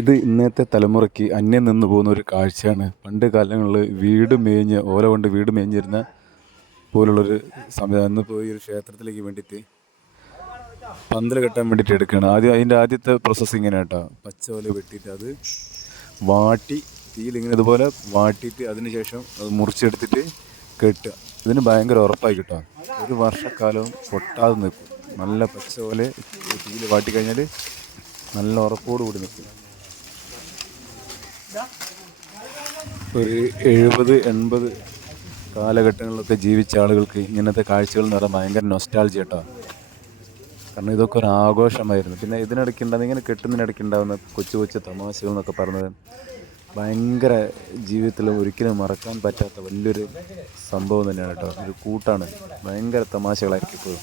ഇത് ഇന്നത്തെ തലമുറയ്ക്ക് അന്യം നിന്ന് പോകുന്ന ഒരു കാഴ്ചയാണ്. പണ്ട് കാലങ്ങളിൽ വീട് മേഞ്ഞ് ഓല കൊണ്ട് വീട് മേഞ്ഞിരുന്ന പോലുള്ളൊരു സംവിധാനം ഇന്നിപ്പോൾ ഈ ഒരു ക്ഷേത്രത്തിലേക്ക് വേണ്ടിയിട്ട് പന്തൽ കെട്ടാൻ വേണ്ടിയിട്ട് എടുക്കുകയാണ്. അതിൻ്റെ ആദ്യത്തെ പ്രോസസ്സ് ഇങ്ങനെ കേട്ടോ, പച്ച ഓല വെട്ടിയിട്ട് അത് വാട്ടി തീയിലിങ്ങനെ ഇതുപോലെ വാട്ടിയിട്ട് അതിന് ശേഷം അത് മുറിച്ചെടുത്തിട്ട് കെട്ടുക. ഇതിന് ഭയങ്കര ഉറപ്പായി കിട്ടുക. ഒരു വർഷക്കാലവും പൊട്ടാതെ നിൽക്കും. നല്ല പച്ച ഓല തീയിൽ വാട്ടിക്കഴിഞ്ഞാൽ നല്ല ഉറപ്പോട് കൂടി നിൽക്കും. ഒരു 70-80 കാലഘട്ടങ്ങളിലൊക്കെ ജീവിച്ച ആളുകൾക്ക് ഇങ്ങനത്തെ കാഴ്ചകൾ എന്ന് പറഞ്ഞാൽ ഭയങ്കര നൊസ്റ്റാൾജി കേട്ടോ. കാരണം ഇതൊക്കെ ഒരു ആഘോഷമായിരുന്നു. പിന്നെ ഇതിനിടയ്ക്കുണ്ടാകുന്ന ഇങ്ങനെ കെട്ടുന്നതിനിടയ്ക്കുണ്ടാകുന്ന കൊച്ചു കൊച്ചു തമാശകൾ എന്നൊക്കെ പറഞ്ഞത് ഭയങ്കര ജീവിതത്തിൽ ഒരിക്കലും മറക്കാൻ പറ്റാത്ത വലിയൊരു സംഭവം തന്നെയാണ് കേട്ടോ. ഒരു കൂട്ടാണ്, ഭയങ്കര തമാശകളായിരിക്കും ഇപ്പോഴും.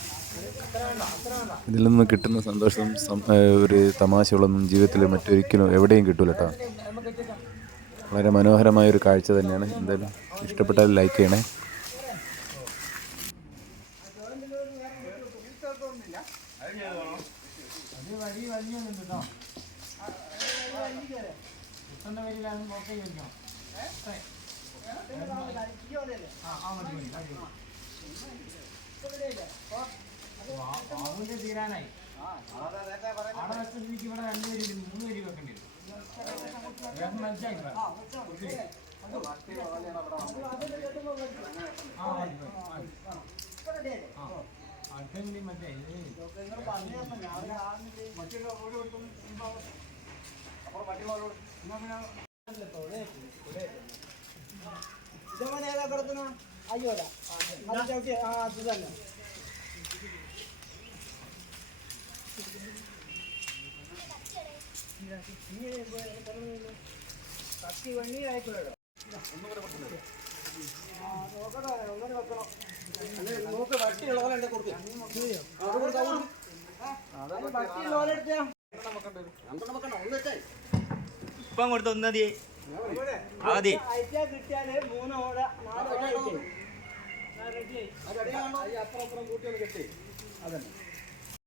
ഇതിൽ നിന്ന് കിട്ടുന്ന സന്തോഷം ഒരു തമാശകളൊന്നും ജീവിതത്തിൽ മറ്റൊരിക്കലും എവിടെയും കിട്ടൂല കേട്ടോ. വളരെ മനോഹരമായൊരു കാഴ്ച തന്നെയാണ്. എന്തായാലും ഇഷ്ടപ്പെട്ടാൽ ലൈക്ക് ചെയ്യണേ. തീരാനായി ഇവിടെ 2 വരി 3 വരി വെക്കേണ്ടി വരും. അയ്യോടാ അത് തന്നെ കത്തി വണ്ണി ആയിക്കോളോ നോക്കട്ടെ ഒന്നര വെക്കണം. നോക്ക് വട്ടിയുള്ള പോലെ എന്റെ കൊടുക്കും. വട്ടിയുള്ള പോലെ എടുത്താ ഇപ്പം കൊടുത്ത ഒന്നതി ആദ്യ കിട്ടിയാല് 3 ഓട 4 ഓട റെഡി അപ്പുറം കൂട്ടി ഒന്ന് കെട്ടി അതന്നെ.